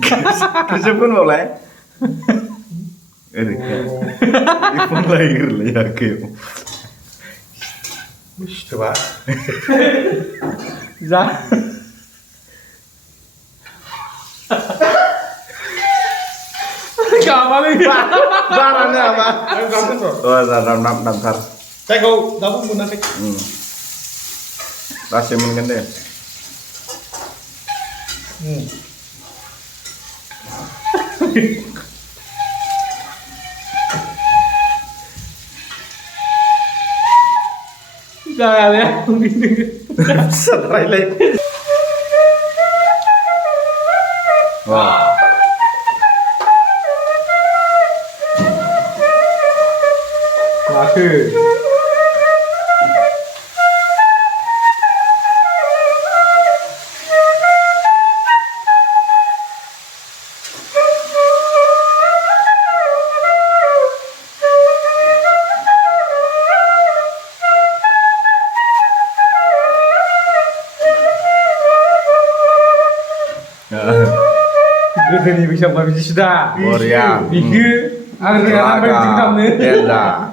Kerja pun boleh. Ini kan. Ipun lahir lah ya kayak. Wis coba. Za. Kamu lagi. Barangnya apa? Ayo gampang bro. Oh, daftar. Saya kau gabung pun nanti. Rasa mungkin deh. Jangan ya. Setelah lagi. Wah. Aku. Gue tadi bisa sudah. Korea. Bikin. Ada dengan apa yang kamu? Tenda.